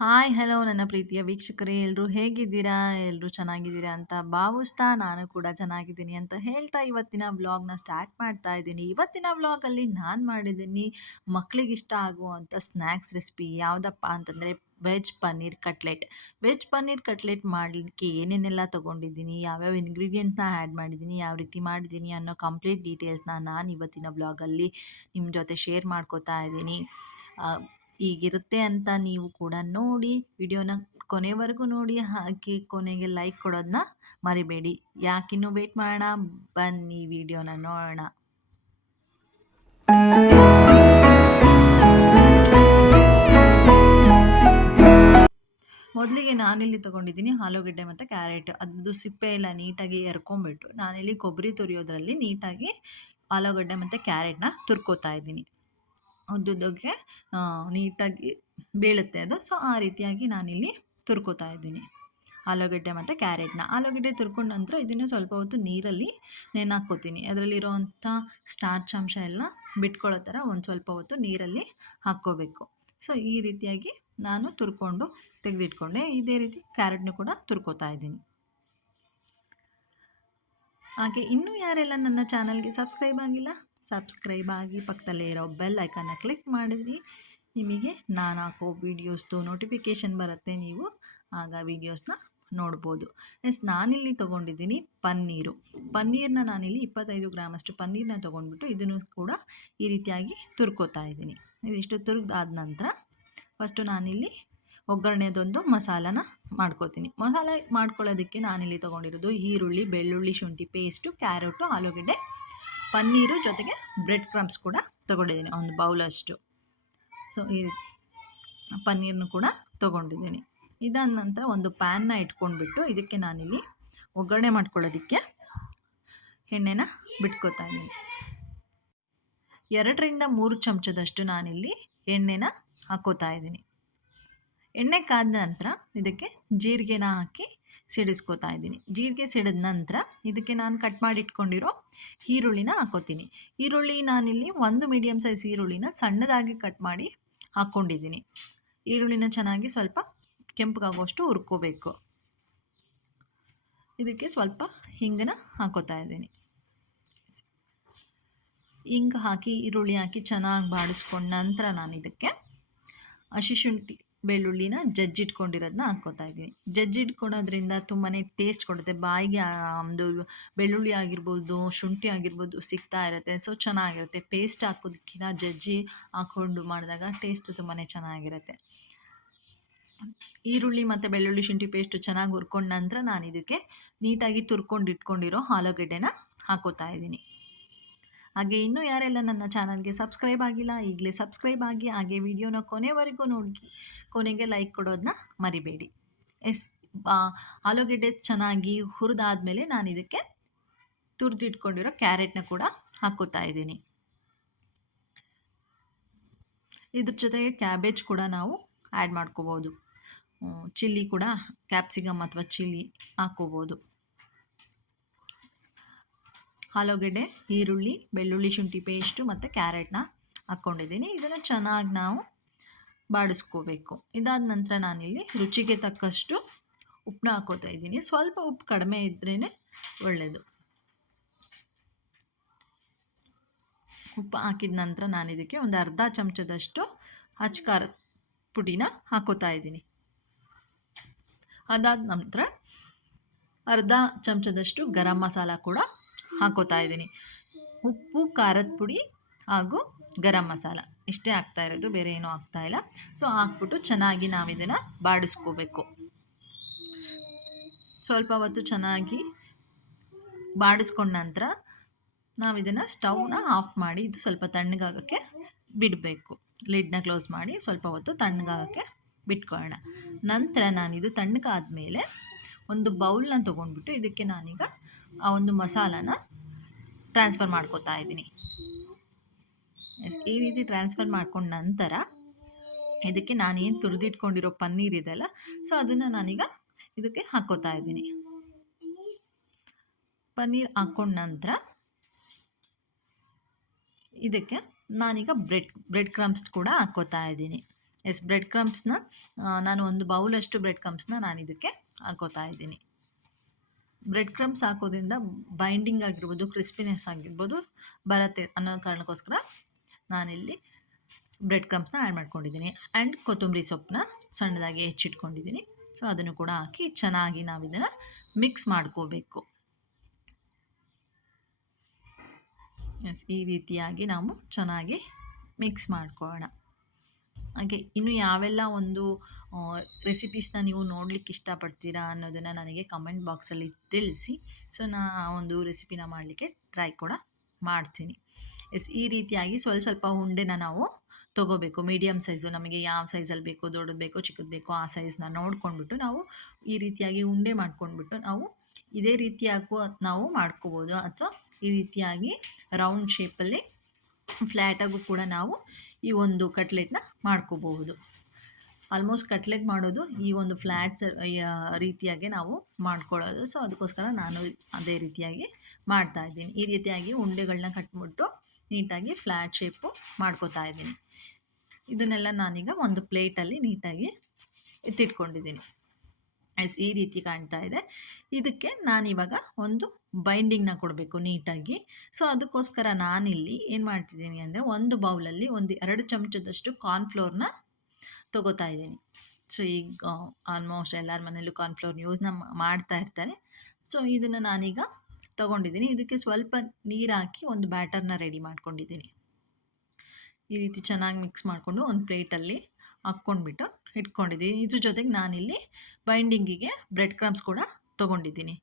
Hi hello ನನ್ನ ಪ್ರೀತಿಯ ವೀಕ್ಷಕರೇ ಎಲ್ಲರೂ ಹೇಗಿದ್ದೀರಾ? ಎಲ್ಲರೂ ಚೆನ್ನಾಗಿದ್ದೀರಾ ಅಂತ ಭಾವಿಸ್ತಾ ನಾನು ಕೂಡ ಚೆನ್ನಾಗಿದ್ದೀನಿ ಅಂತ ಹೇಳ್ತಾ ಇವತ್ತಿನ ವ್ಲಾಗ್‌ನ ಸ್ಟಾರ್ಟ್ ಮಾಡ್ತಾ ಇದ್ದೀನಿ. ಇವತ್ತಿನ ವ್ಲಾಗಲ್ಲಿ ನಾನು ಮಾಡಿದ್ದೀನಿ ಮಕ್ಕಳಿಗಿಷ್ಟ ಆಗುವಂಥ ಸ್ನ್ಯಾಕ್ಸ್ ರೆಸಿಪಿ ಯಾವುದಪ್ಪ ಅಂತಂದರೆ veg paneer cutlet. Veg paneer cutlet ಮಾಡಲಿಕ್ಕೆ ಏನೇನೆಲ್ಲ ತೊಗೊಂಡಿದ್ದೀನಿ, ಯಾವ್ಯಾವ ಇಂಗ್ರೀಡಿಯೆಂಟ್ಸ್‌ನ ಆ್ಯಡ್ ಮಾಡಿದ್ದೀನಿ, ಯಾವ ರೀತಿ ಮಾಡಿದ್ದೀನಿ ಅನ್ನೋ ಕಂಪ್ಲೀಟ್ ಡೀಟೇಲ್ಸ್‌ನ ನಾನು ಇವತ್ತಿನ ವ್ಲಾಗಲ್ಲಿ ನಿಮ್ಮ ಜೊತೆ ಶೇರ್ ಮಾಡ್ಕೋತಾ ಇದ್ದೀನಿ. ಹೀಗಿರುತ್ತೆ ಅಂತ ನೀವು ಕೂಡ ನೋಡಿ ವಿಡಿಯೋನ ಕೊನೆವರೆಗೂ ನೋಡಿ, ಹಾಗೆ ಕೊನೆಗೆ ಲೈಕ್ ಕೊಡೋದನ್ನ ಮರಿಬೇಡಿ. ಯಾಕಿನ್ನು ವೇಟ್ ಮಾಡೋಣ, ಬನ್ನಿ ವಿಡಿಯೋನ ನೋಡೋಣ. ಮೊದಲಿಗೆ ನಾನಿಲ್ಲಿ ತೊಗೊಂಡಿದ್ದೀನಿ ಆಲೂಗಡ್ಡೆ ಮತ್ತು ಕ್ಯಾರೆಟ್. ಅದು ಸಿಪ್ಪೆ ಎಲ್ಲ ನೀಟಾಗಿ ಎರ್ಕೊಂಬಿಟ್ಟು ನಾನಿಲ್ಲಿ ಕೊಬ್ಬರಿ ತುರಿಯೋದ್ರಲ್ಲಿ ನೀಟಾಗಿ ಆಲೂಗಡ್ಡೆ ಮತ್ತು ಕ್ಯಾರೆಟ್ನ ತುರ್ಕೋತಾ ಇದ್ದೀನಿ. ಉದ್ದುದ್ದಕ್ಕೆ ನೀಟಾಗಿ ಬೀಳುತ್ತೆ ಅದು. ಸೊ ಆ ರೀತಿಯಾಗಿ ನಾನಿಲ್ಲಿ ತುರ್ಕೋತಾ ಇದ್ದೀನಿ ಆಲೂಗಡ್ಡೆ ಮತ್ತು ಕ್ಯಾರೆಟ್ನ. ಆಲೂಗಡ್ಡೆ ತುರ್ಕೊಂಡ ನಂತರ ಇದನ್ನು ಸ್ವಲ್ಪ ಹೊತ್ತು ನೀರಲ್ಲಿ ನೆನೆಹಾಕ್ಕೋತೀನಿ. ಅದರಲ್ಲಿರೋವಂಥ ಸ್ಟಾರ್ಚ್ ಅಂಶ ಎಲ್ಲ ಬಿಟ್ಕೊಳ್ಳೋ ಥರ ಒಂದು ಸ್ವಲ್ಪ ಹೊತ್ತು ನೀರಲ್ಲಿ ಹಾಕ್ಕೋಬೇಕು. ಸೊ ಈ ರೀತಿಯಾಗಿ ನಾನು ತುರ್ಕೊಂಡು ತೆಗೆದಿಟ್ಕೊಂಡೆ. ಇದೇ ರೀತಿ ಕ್ಯಾರೆಟ್ನು ಕೂಡ ತುರ್ಕೋತಾ ಇದ್ದೀನಿ. ಹಾಗೆ ಇನ್ನೂ ಯಾರೆಲ್ಲ ನನ್ನ ಚಾನಲ್ಗೆ ಸಬ್ಸ್ಕ್ರೈಬ್ ಆಗಿಲ್ಲ, ಸಬ್ಸ್ಕ್ರೈಬ್ ಆಗಿ ಪಕ್ಕದಲ್ಲೇ ಇರೋ ಬೆಲ್ ಐಕನ್ನ ಕ್ಲಿಕ್ ಮಾಡಿದ್ರಿ ನಿಮಗೆ ನಾನು ಹಾಕೋ ವೀಡಿಯೋಸ್ದು ನೋಟಿಫಿಕೇಷನ್ ಬರುತ್ತೆ. ನೀವು ಆಗ ವೀಡಿಯೋಸ್ನ ನೋಡ್ಬೋದು. ನಾನಿಲ್ಲಿ ತೊಗೊಂಡಿದ್ದೀನಿ ಪನ್ನೀರನ್ನ ನಾನಿಲ್ಲಿ 25 ಗ್ರಾಮಷ್ಟು ಪನ್ನೀರನ್ನ ತೊಗೊಂಡ್ಬಿಟ್ಟು ಇದನ್ನು ಕೂಡ ಈ ರೀತಿಯಾಗಿ ತುರ್ಕೋತಾ ಇದ್ದೀನಿ. ಇದಿಷ್ಟು ತುರಿದಾದ ನಂತರ ಫಸ್ಟು ನಾನಿಲ್ಲಿ ಒಗ್ಗರಣೆದೊಂದು ಮಸಾಲನ ಮಾಡ್ಕೋತೀನಿ. ಮಸಾಲೆ ಮಾಡ್ಕೊಳ್ಳೋದಕ್ಕೆ ನಾನಿಲ್ಲಿ ತೊಗೊಂಡಿರೋದು ಈರುಳ್ಳಿ, ಬೆಳ್ಳುಳ್ಳಿ, ಶುಂಠಿ ಪೇಸ್ಟು, ಕ್ಯಾರೆಟು, ಆಲೂಗಡ್ಡೆ, ಪನ್ನೀರು ಜೊತೆಗೆ ಬ್ರೆಡ್ ಕ್ರಮ್ಸ್ ಕೂಡ ತೊಗೊಂಡಿದ್ದೀನಿ ಒಂದು ಬೌಲಷ್ಟು. ಸೊ ಈ ರೀತಿ ಪನ್ನೀರನ್ನು ಕೂಡ ತೊಗೊಂಡಿದ್ದೀನಿ. ಇದಾದ ನಂತರ ಒಂದು ಪ್ಯಾನ್ನ ಇಟ್ಕೊಂಡ್ಬಿಟ್ಟು ಇದಕ್ಕೆ ನಾನಿಲ್ಲಿ ಒಗ್ಗರಣೆ ಮಾಡ್ಕೊಳ್ಳೋದಕ್ಕೆ ಎಣ್ಣೆನ ಬಿಟ್ಕೋತಾ ಇದ್ದೀನಿ. 2ರಿಂದ 3 ಚಮಚದಷ್ಟು ನಾನಿಲ್ಲಿ ಎಣ್ಣೆನ ಹಾಕೋತಾ ಇದ್ದೀನಿ. ಎಣ್ಣೆ ಕಾದ ನಂತರ ಇದಕ್ಕೆ ಜೀರಿಗೆನ ಹಾಕಿ ಸಿಡಿಸ್ಕೋತಾ ಇದ್ದೀನಿ. ಜೀರಿಗೆ ಸಿಡಿದ ನಂತರ ಇದಕ್ಕೆ ನಾನು ಕಟ್ ಮಾಡಿ ಇಟ್ಕೊಂಡಿರೋ ಈರುಳ್ಳಿನ ಹಾಕೋತೀನಿ. ಈರುಳ್ಳಿ ನಾನಿಲ್ಲಿ ಒಂದು ಮೀಡಿಯಮ್ ಸೈಜ್ ಈರುಳ್ಳಿನ ಸಣ್ಣದಾಗಿ ಕಟ್ ಮಾಡಿ ಹಾಕ್ಕೊಂಡಿದ್ದೀನಿ. ಈರುಳ್ಳಿನ ಚೆನ್ನಾಗಿ ಸ್ವಲ್ಪ ಕೆಂಪಗಾಗುವಷ್ಟು ಹುರ್ಕೋಬೇಕು. ಇದಕ್ಕೆ ಸ್ವಲ್ಪ ಹಿಂಗನ್ನ ಹಾಕೋತಾ ಇದ್ದೀನಿ. ಹಿಂಗೆ ಹಾಕಿ ಈರುಳ್ಳಿ ಹಾಕಿ ಚೆನ್ನಾಗಿ ಬಾಡಿಸ್ಕೊಂಡ ನಂತರ ನಾನು ಇದಕ್ಕೆ ಹಸಿ ಶುಂಠಿ ಬೆಳ್ಳುಳ್ಳಿನ ಜಜ್ಜಿಟ್ಕೊಂಡಿರೋದನ್ನ ಹಾಕ್ಕೋತಾ ಇದ್ದೀನಿ. ಜಜ್ಜಿಟ್ಕೊಳೋದ್ರಿಂದ ತುಂಬಾ ಟೇಸ್ಟ್ ಕೊಡುತ್ತೆ. ಬಾಯಿಗೆ ಒಂದು ಬೆಳ್ಳುಳ್ಳಿ ಆಗಿರ್ಬೋದು, ಶುಂಠಿ ಆಗಿರ್ಬೋದು ಸಿಗ್ತಾ ಇರುತ್ತೆ. ಸೊ ಚೆನ್ನಾಗಿರುತ್ತೆ. ಪೇಸ್ಟ್ ಹಾಕೋದಕ್ಕಿಂತ ಜಜ್ಜಿ ಹಾಕ್ಕೊಂಡು ಮಾಡಿದಾಗ ಟೇಸ್ಟ್ ತುಂಬಾ ಚೆನ್ನಾಗಿರುತ್ತೆ. ಈರುಳ್ಳಿ ಮತ್ತು ಬೆಳ್ಳುಳ್ಳಿ ಶುಂಠಿ ಪೇಸ್ಟು ಚೆನ್ನಾಗಿ ಹುರ್ಕೊಂಡ ನಂತರ ನಾನು ಇದಕ್ಕೆ ನೀಟಾಗಿ ತುರ್ಕೊಂಡು ಇಟ್ಕೊಂಡಿರೋ ಆಲೂಗಡ್ಡೆನ ಹಾಕೋತಾ ಇದ್ದೀನಿ. ಹಾಗೆ ಇನ್ನೂ ಯಾರೆಲ್ಲ ನನ್ನ ಚಾನಲ್ಗೆ ಸಬ್ಸ್ಕ್ರೈಬ್ ಆಗಿಲ್ಲ, ಈಗಲೇ ಸಬ್ಸ್ಕ್ರೈಬ್ ಆಗಿ, ಹಾಗೆ ವಿಡಿಯೋನ ಕೊನೆವರೆಗೂ ನೋಡಿ ಕೊನೆಗೆ ಲೈಕ್ ಕೊಡೋದನ್ನ ಮರಿಬೇಡಿ. ಆಲೂಗಡ್ಡೆ ಚೆನ್ನಾಗಿ ಹುರಿದಾದ್ಮೇಲೆ ನಾನು ಇದಕ್ಕೆ ತುರಿದಿಟ್ಕೊಂಡಿರೋ ಕ್ಯಾರೆಟ್ನ ಕೂಡ ಹಾಕೋತಾ ಇದ್ದೀನಿ. ಇದ್ರ ಜೊತೆಗೆ ಕ್ಯಾಬೇಜ್ ಕೂಡ ನಾವು ಆ್ಯಡ್ ಮಾಡ್ಕೋಬೋದು. ಚಿಲ್ಲಿ ಕೂಡ ಕ್ಯಾಪ್ಸಿಕಮ್ ಅಥವಾ ಚಿಲ್ಲಿ ಹಾಕ್ಕೋಬೋದು. ಆಲೂಗಡ್ಡೆ, ಈರುಳ್ಳಿ, ಬೆಳ್ಳುಳ್ಳಿ ಶುಂಠಿ ಪೇಸ್ಟು ಮತ್ತು ಕ್ಯಾರೆಟ್ನ ಹಾಕ್ಕೊಂಡಿದ್ದೀನಿ. ಇದನ್ನು ಚೆನ್ನಾಗಿ ನಾವು ಬಾಡಿಸ್ಕೋಬೇಕು. ಇದಾದ ನಂತರ ನಾನಿಲ್ಲಿ ರುಚಿಗೆ ತಕ್ಕಷ್ಟು ಉಪ್ಪನ್ನ ಹಾಕೋತಾ ಇದ್ದೀನಿ. ಸ್ವಲ್ಪ ಉಪ್ಪು ಕಡಿಮೆ ಇದ್ರೇ ಒಳ್ಳೆಯದು. ಉಪ್ಪು ಹಾಕಿದ ನಂತರ ನಾನು ಇದಕ್ಕೆ ಒಂದು ಅರ್ಧ ಚಮಚದಷ್ಟು ಖಾರದ ಪುಡಿನ ಹಾಕೋತಾ ಇದ್ದೀನಿ. ಅದಾದ ನಂತರ ಅರ್ಧ ಚಮಚದಷ್ಟು ಗರಂ ಮಸಾಲ ಕೂಡ ಹಾಕೋತಾ ಇದ್ದೀನಿ. ಉಪ್ಪು, ಖಾರದ ಪುಡಿ ಹಾಗೂ ಗರಂ ಮಸಾಲ ಇಷ್ಟೇ ಹಾಕ್ತಾ ಇರೋದು, ಬೇರೆ ಏನೂ ಹಾಕ್ತಾಯಿಲ್ಲ. ಸೊ ಹಾಕ್ಬಿಟ್ಟು ಚೆನ್ನಾಗಿ ನಾವು ಇದನ್ನು ಬಾಡಿಸ್ಕೋಬೇಕು. ಸ್ವಲ್ಪ ಹೊತ್ತು ಚೆನ್ನಾಗಿ ಬಾಡಿಸ್ಕೊಂಡ ನಂತರ ನಾವು ಇದನ್ನು ಸ್ಟವ್ನ ಆಫ್ ಮಾಡಿ ಇದು ಸ್ವಲ್ಪ ತಣ್ಣಗಾಗೋಕ್ಕೆ ಬಿಡಬೇಕು. ಲಿಡ್ನ ಕ್ಲೋಸ್ ಮಾಡಿ ಸ್ವಲ್ಪ ಹೊತ್ತು ತಣ್ಣಗಾಗೋಕ್ಕೆ ಬಿಟ್ಕೊಳ್ಳೋಣ. ನಂತರ ನಾನಿದು ತಣ್ಣಗಾದ್ಮೇಲೆ ಒಂದು ಬೌಲ್ನ ತೊಗೊಂಡ್ಬಿಟ್ಟು ಇದಕ್ಕೆ ನಾನೀಗ ಆ ಒಂದು ಮಸಾಲಾನ ಟ್ರಾನ್ಸ್ಫರ್ ಮಾಡ್ಕೋತಾ ಇದ್ದೀನಿ. ಈ ರೀತಿ ಟ್ರಾನ್ಸ್ಫರ್ ಮಾಡ್ಕೊಂಡ ನಂತರ ಇದಕ್ಕೆ ನಾನೇನು ತುರಿದಿಟ್ಕೊಂಡಿರೋ ಪನ್ನೀರ್ ಇದೆಯಲ್ಲ, ಸೊ ಅದನ್ನು ನಾನೀಗ ಇದಕ್ಕೆ ಹಾಕ್ಕೋತಾ ಇದ್ದೀನಿ. ಪನ್ನೀರ್ ಹಾಕ್ಕೊಂಡ ನಂತರ ಇದಕ್ಕೆ ನಾನೀಗ ಬ್ರೆಡ್ ಕ್ರಮ್ಸ್ ಕೂಡ ಹಾಕ್ಕೋತಾ ಇದ್ದೀನಿ. ಬ್ರೆಡ್ ಕ್ರಮ್ಸ್ನ ನಾನು ಒಂದು ಬೌಲಷ್ಟು ಬ್ರೆಡ್ ಕ್ರಮ್ಸ್ನ ನಾನು ಇದಕ್ಕೆ ಹಾಕೋತಾ ಇದ್ದೀನಿ. ಬ್ರೆಡ್ ಕ್ರಮ್ಸ್ ಹಾಕೋದ್ರಿಂದ ಬೈಂಡಿಂಗ್ ಆಗಿರ್ಬೋದು, ಕ್ರಿಸ್ಪಿನೆಸ್ ಆಗಿರ್ಬೋದು ಬರುತ್ತೆ ಅನ್ನೋ ಕಾರಣಕ್ಕೋಸ್ಕರ ನಾನಿಲ್ಲಿ ಬ್ರೆಡ್ ಕ್ರಮ್ಸ್ನ ಆ್ಯಡ್ ಮಾಡ್ಕೊಂಡಿದ್ದೀನಿ. ಆ್ಯಂಡ್ ಕೊತ್ತಂಬರಿ ಸೊಪ್ಪನ್ನ ಸಣ್ಣದಾಗಿ ಹೆಚ್ಚಿಟ್ಕೊಂಡಿದ್ದೀನಿ. ಸೊ ಅದನ್ನು ಕೂಡ ಹಾಕಿ ಚೆನ್ನಾಗಿ ನಾವು ಇದನ್ನು ಮಿಕ್ಸ್ ಮಾಡ್ಕೋಬೇಕು. ಈ ರೀತಿಯಾಗಿ ನಾವು ಚೆನ್ನಾಗಿ ಮಿಕ್ಸ್ ಮಾಡ್ಕೊಳ್ಳೋಣ. ಹಾಗೆ ಇನ್ನು ಯಾವೆಲ್ಲ ಒಂದು ರೆಸಿಪೀಸ್ನ ನೀವು ನೋಡಲಿಕ್ಕೆ ಇಷ್ಟಪಡ್ತೀರಾ ಅನ್ನೋದನ್ನು ನನಗೆ ಕಮೆಂಟ್ ಬಾಕ್ಸಲ್ಲಿ ತಿಳಿಸಿ. ಸೊ ನಾ ಒಂದು ರೆಸಿಪಿನ ಮಾಡಲಿಕ್ಕೆ ಟ್ರೈ ಕೂಡ ಮಾಡ್ತೀನಿ. ಈ ರೀತಿಯಾಗಿ ಸ್ವಲ್ಪ ಉಂಡೆನ ನಾವು ತೊಗೋಬೇಕು. ಮೀಡಿಯಮ್ ಸೈಜು, ನಮಗೆ ಯಾವ ಸೈಜಲ್ಲಿ ಬೇಕೋ, ದೊಡ್ಡದು ಬೇಕೋ ಚಿಕ್ಕದು ಬೇಕೋ ಆ ಸೈಜ್ನ ನೋಡ್ಕೊಂಡ್ಬಿಟ್ಟು ನಾವು ಈ ರೀತಿಯಾಗಿ ಉಂಡೆ ಮಾಡ್ಕೊಂಡ್ಬಿಟ್ಟು ನಾವು ಇದೇ ರೀತಿಯಾಗೂ ನಾವು ಮಾಡ್ಕೋಬೋದು, ಅಥವಾ ಈ ರೀತಿಯಾಗಿ ರೌಂಡ್ ಶೇಪಲ್ಲಿ ಫ್ಲ್ಯಾಟಾಗೂ ಕೂಡ ನಾವು ಈ ಒಂದು ಕಟ್ಲೆಟ್ನ ಮಾಡ್ಕೋಬಹುದು. ಆಲ್ಮೋಸ್ಟ್ ಕಟ್ಲೆಟ್ ಮಾಡೋದು ಈ ಒಂದು ಫ್ಲ್ಯಾಟ್ಸ್ ರೀತಿಯಾಗಿ ನಾವು ಮಾಡ್ಕೊಳ್ಳೋದು. ಸೊ ಅದಕ್ಕೋಸ್ಕರ ನಾನು ಅದೇ ರೀತಿಯಾಗಿ ಮಾಡ್ತಾಯಿದ್ದೀನಿ. ಈ ರೀತಿಯಾಗಿ ಉಂಡೆಗಳನ್ನ ಕಟ್ಬಿಟ್ಟು ನೀಟಾಗಿ ಫ್ಲ್ಯಾಟ್ ಶೇಪು ಮಾಡ್ಕೋತಾ ಇದ್ದೀನಿ. ಇದನ್ನೆಲ್ಲ ನಾನೀಗ ಒಂದು ಪ್ಲೇಟಲ್ಲಿ ನೀಟಾಗಿ ಎತ್ತಿಟ್ಕೊಂಡಿದ್ದೀನಿ. ಈ ರೀತಿ ಕಾಣ್ತಾ ಇದೆ. ಇದಕ್ಕೆ ನಾನಿವಾಗ ಒಂದು ಬೈಂಡಿಂಗ್ನ ಕೊಡಬೇಕು ನೀಟಾಗಿ. ಸೊ ಅದಕ್ಕೋಸ್ಕರ ನಾನಿಲ್ಲಿ ಏನು ಮಾಡ್ತಿದ್ದೀನಿ ಅಂದರೆ, ಒಂದು ಬೌಲಲ್ಲಿ 2 ಚಮಚದಷ್ಟು ಕಾರ್ನ್ಫ್ಲೋರ್ನ ತೊಗೋತಾ ಇದ್ದೀನಿ. ಸೊ ಈಗ ಆಲ್ಮೋಸ್ಟ್ ಎಲ್ಲರ ಮನೆಯಲ್ಲೂ ಕಾರ್ನ್ಫ್ಲೋರ್ ಯೂಸ್ನ ಮಾಡ್ತಾ ಇರ್ತಾರೆ. ಸೊ ಇದನ್ನು ನಾನೀಗ ತೊಗೊಂಡಿದ್ದೀನಿ. ಇದಕ್ಕೆ ಸ್ವಲ್ಪ ನೀರು ಹಾಕಿ ಒಂದು ಬ್ಯಾಟರ್ನ ರೆಡಿ ಮಾಡ್ಕೊಂಡಿದ್ದೀನಿ. ಈ ರೀತಿ ಚೆನ್ನಾಗಿ ಮಿಕ್ಸ್ ಮಾಡಿಕೊಂಡು ಒಂದು ಪ್ಲೇಟಲ್ಲಿ ಹಾಕ್ಕೊಂಡ್ಬಿಟ್ಟು ಇಟ್ಕೊಂಡಿದ್ದೀನಿ. ಇದ್ರ ಜೊತೆಗೆ ನಾನಿಲ್ಲಿ ಬೈಂಡಿಂಗಿಗೆ ಬ್ರೆಡ್ ಕ್ರಮ್ಸ್ ಕೂಡ ತೊಗೊಂಡಿದ್ದೀನಿ.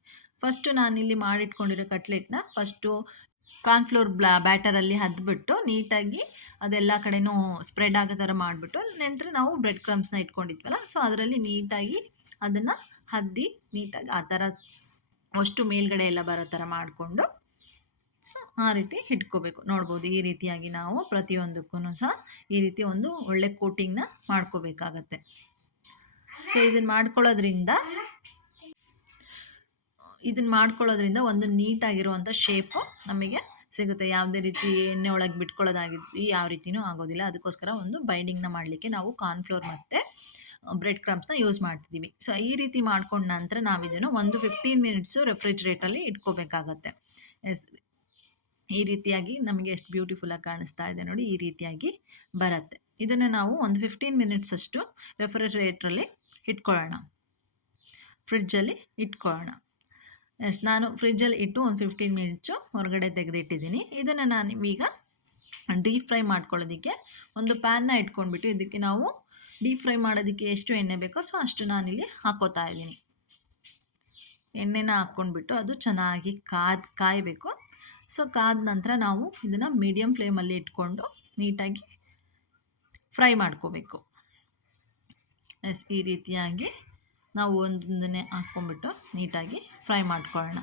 ಫಸ್ಟು ನಾನಿಲ್ಲಿ ಮಾಡಿಟ್ಕೊಂಡಿರೋ ಕಟ್ಲೆಟ್ನ ಕಾರ್ನ್ಫ್ಲೋರ್ ಬ್ಯಾಟರಲ್ಲಿ ಹದ್ಬಿಟ್ಟು ನೀಟಾಗಿ ಅದೆಲ್ಲ ಕಡೆನೂ ಸ್ಪ್ರೆಡ್ ಆಗೋ ಥರ ಮಾಡಿಬಿಟ್ಟು, ನಂತರ ನಾವು ಬ್ರೆಡ್ ಕ್ರಮ್ಸ್ನ ಇಟ್ಕೊಂಡಿದ್ವಲ್ಲ, ಸೊ ಅದರಲ್ಲಿ ನೀಟಾಗಿ ಅದನ್ನು ಹದ್ದಿ ನೀಟಾಗಿ ಆ ಥರ ಅಷ್ಟು ಮೇಲ್ಗಡೆ ಎಲ್ಲ ಬರೋ ಥರ ಮಾಡಿಕೊಂಡು ಸೊ ಆ ರೀತಿ ಇಟ್ಕೋಬೇಕು. ನೋಡ್ಬೋದು ಈ ರೀತಿಯಾಗಿ ನಾವು ಪ್ರತಿಯೊಂದಕ್ಕೂ ಸಹ ಈ ರೀತಿ ಒಂದು ಒಳ್ಳೆ ಕೋಟಿಂಗ್ನ ಮಾಡ್ಕೋಬೇಕಾಗತ್ತೆ. ಸೊ ಇದನ್ನು ಮಾಡ್ಕೊಳ್ಳೋದ್ರಿಂದ ಒಂದು ನೀಟಾಗಿರುವಂಥ ಶೇಪು ನಮಗೆ ಸಿಗುತ್ತೆ. ಯಾವುದೇ ರೀತಿ ಎಣ್ಣೆ ಒಳಗೆ ಬಿಟ್ಕೊಳ್ಳೋದಾಗಿದ್ವಿ ಯಾವ ರೀತಿಯೂ ಆಗೋದಿಲ್ಲ. ಅದಕ್ಕೋಸ್ಕರ ಒಂದು ಬೈಂಡಿಂಗ್ನ ಮಾಡಲಿಕ್ಕೆ ನಾವು ಕಾರ್ನ್ಫ್ಲೋರ್ ಮತ್ತು ಬ್ರೆಡ್ ಕ್ರಮ್ಸ್ನ ಯೂಸ್ ಮಾಡ್ತಿದ್ದೀವಿ. ಸೊ ಈ ರೀತಿ ಮಾಡ್ಕೊಂಡ ನಂತರ ನಾವು ಇದನ್ನು ಒಂದು 15 ಮಿನಿಟ್ಸು ರೆಫ್ರಿಜ್ರೇಟ್ರಲ್ಲಿ ಇಟ್ಕೋಬೇಕಾಗತ್ತೆ. ಈ ರೀತಿಯಾಗಿ ನಮಗೆ ಎಷ್ಟು ಬ್ಯೂಟಿಫುಲ್ಲಾಗಿ ಕಾಣಿಸ್ತಾ ಇದೆ ನೋಡಿ, ಈ ರೀತಿಯಾಗಿ ಬರುತ್ತೆ. ಇದನ್ನು ನಾವು ಒಂದು 15 ಮಿನಿಟ್ಸ್ ಅಷ್ಟು ರೆಫ್ರಿಜರೇಟ್ರಲ್ಲಿ ಇಟ್ಕೊಳ್ಳೋಣ, ಫ್ರಿಡ್ಜಲ್ಲಿ ಇಟ್ಕೊಳ್ಳೋಣ. ನಾನು ಫ್ರಿಡ್ಜಲ್ಲಿ ಇಟ್ಟು ಒಂದು 15 ಮಿನಿಟ್ಸು ಹೊರಗಡೆ ತೆಗೆದಿಟ್ಟಿದ್ದೀನಿ. ಇದನ್ನು ನಾನು ಈಗ ಡೀಪ್ ಫ್ರೈ ಮಾಡ್ಕೊಳ್ಳೋದಕ್ಕೆ ಒಂದು ಪ್ಯಾನ್ನ ಇಟ್ಕೊಂಡ್ಬಿಟ್ಟು ಇದಕ್ಕೆ ನಾವು ಡೀಪ್ ಫ್ರೈ ಮಾಡೋದಕ್ಕೆ ಎಷ್ಟು ಎಣ್ಣೆ ಬೇಕೋ ಸೊ ಅಷ್ಟು ನಾನಿಲ್ಲಿ ಹಾಕ್ಕೋತಾ ಇದ್ದೀನಿ. ಎಣ್ಣೆನ ಹಾಕ್ಕೊಂಡ್ಬಿಟ್ಟು ಅದು ಚೆನ್ನಾಗಿ ಕಾಯಬೇಕು. ಸೊ ಕಾದ ನಂತರ ನಾವು ಇದನ್ನು ಮೀಡಿಯಮ್ ಫ್ಲೇಮಲ್ಲಿ ಇಟ್ಕೊಂಡು ನೀಟಾಗಿ ಫ್ರೈ ಮಾಡ್ಕೋಬೇಕು. ಈ ರೀತಿಯಾಗಿ ನಾವು ಒಂದೊಂದನ್ನೇ ಹಾಕ್ಕೊಂಡ್ಬಿಟ್ಟು ನೀಟಾಗಿ ಫ್ರೈ ಮಾಡ್ಕೊಳ್ಳೋಣ.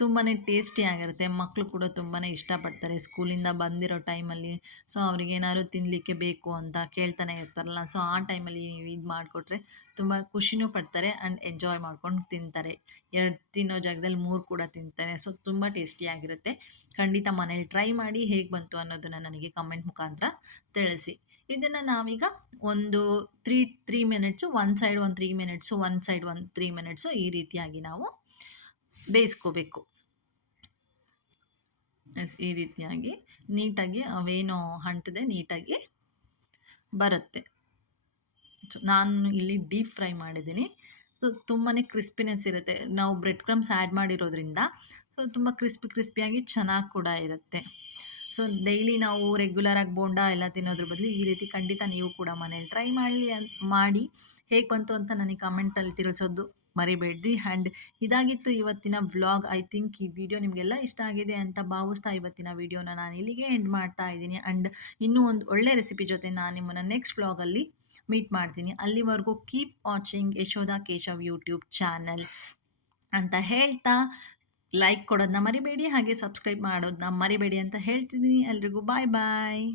ತುಂಬಾ ಟೇಸ್ಟಿಯಾಗಿರುತ್ತೆ. ಮಕ್ಕಳು ಕೂಡ ತುಂಬಾ ಇಷ್ಟಪಡ್ತಾರೆ ಸ್ಕೂಲಿಂದ ಬಂದಿರೋ ಟೈಮಲ್ಲಿ. ಸೊ ಅವ್ರಿಗೇನಾದ್ರು ತಿನ್ನಲಿಕ್ಕೆ ಬೇಕು ಅಂತ ಕೇಳ್ತಾನೆ ಇರ್ತಾರಲ್ಲ, ಸೊ ಆ ಟೈಮಲ್ಲಿ ನೀವು ಇದು ಮಾಡಿಕೊಟ್ರೆ ತುಂಬ ಖುಷಿನೂ ಪಡ್ತಾರೆ ಆ್ಯಂಡ್ ಎಂಜಾಯ್ ಮಾಡ್ಕೊಂಡು ತಿಂತಾರೆ. 2 ತಿನ್ನೋ ಜಾಗದಲ್ಲಿ 3 ಕೂಡ ತಿಂತಾರೆ. ಸೊ ತುಂಬ ಟೇಸ್ಟಿಯಾಗಿರುತ್ತೆ. ಖಂಡಿತ ಮನೇಲಿ ಟ್ರೈ ಮಾಡಿ ಹೇಗೆ ಬಂತು ಅನ್ನೋದನ್ನು ನನಗೆ ಕಮೆಂಟ್ ಮುಖಾಂತರ ತಿಳಿಸಿ. ಇದನ್ನು ನಾವೀಗ ಒಂದು 3 ಮಿನಿಟ್ಸು ಒಂದು ಸೈಡ್, ಒಂದು 3 ಮಿನಿಟ್ಸು ಒಂದು ಸೈಡ್, ಒಂದು 3 ಮಿನಿಟ್ಸು ಈ ರೀತಿಯಾಗಿ ನಾವು ಬೇಯಿಸ್ಕೋಬೇಕು. ಈ ರೀತಿಯಾಗಿ ನೀಟಾಗಿ ಅವೇನೋ ಅಂಟದೆ ನೀಟಾಗಿ ಬರುತ್ತೆ. ಸೊ ನಾನು ಇಲ್ಲಿ ಡೀಪ್ ಫ್ರೈ ಮಾಡಿದ್ದೀನಿ. ಸೊ ತುಂಬಾ ಕ್ರಿಸ್ಪಿನೆಸ್ ಇರುತ್ತೆ. ನಾವು ಬ್ರೆಡ್ ಕ್ರಮ್ಸ್ ಆ್ಯಡ್ ಮಾಡಿರೋದ್ರಿಂದ ಸೊ ತುಂಬ ಕ್ರಿಸ್ಪಿಯಾಗಿ ಚೆನ್ನಾಗಿ ಕೂಡ ಇರುತ್ತೆ. ಸೊ ಡೈಲಿ ನಾವು ರೆಗ್ಯುಲರಾಗಿ ಬೋಂಡ ಎಲ್ಲ ತಿನ್ನೋದ್ರ ಬದಲು ಈ ರೀತಿ ಖಂಡಿತ ನೀವು ಕೂಡ ಮನೇಲಿ ಟ್ರೈ ಮಾಡಿ ಹೇಗೆ ಬಂತು ಅಂತ ನನಗೆ ಕಮೆಂಟಲ್ಲಿ ತಿಳಿಸೋದು ಮರಿಬೇಡ್ರಿ. ಆ್ಯಂಡ್ ಇದಾಗಿತ್ತು ಇವತ್ತಿನ ವ್ಲಾಗ್. ಐ ಥಿಂಕ್ ಈ ವಿಡಿಯೋ ನಿಮಗೆಲ್ಲ ಇಷ್ಟ ಆಗಿದೆ ಅಂತ ಭಾವಿಸ್ತಾ ಇವತ್ತಿನ ವಿಡಿಯೋನ ನಾನು ಇಲ್ಲಿಗೆ ಎಂಡ್ ಮಾಡ್ತಾ ಇದ್ದೀನಿ. ಆ್ಯಂಡ್ ಇನ್ನೂ ಒಂದು ಒಳ್ಳೆ ರೆಸಿಪಿ ಜೊತೆ ನಾನು ನಿಮ್ಮನ್ನು ನೆಕ್ಸ್ಟ್ ವ್ಲಾಗಲ್ಲಿ ಮೀಟ್ ಮಾಡ್ತೀನಿ. ಅಲ್ಲಿವರೆಗೂ keep watching Yashoda Keshav YouTube channel ಅಂತ ಹೇಳ್ತಾ ಲೈಕ್ ಕೊಡೋದನ್ನ ಮರಿಬೇಡಿ, ಹಾಗೆ ಸಬ್ಸ್ಕ್ರೈಬ್ ಮಾಡೋದನ್ನ ಮರಿಬೇಡಿ ಅಂತ ಹೇಳ್ತಿದ್ದೀನಿ. ಎಲ್ರಿಗೂ ಬಾಯ್ ಬಾಯ್.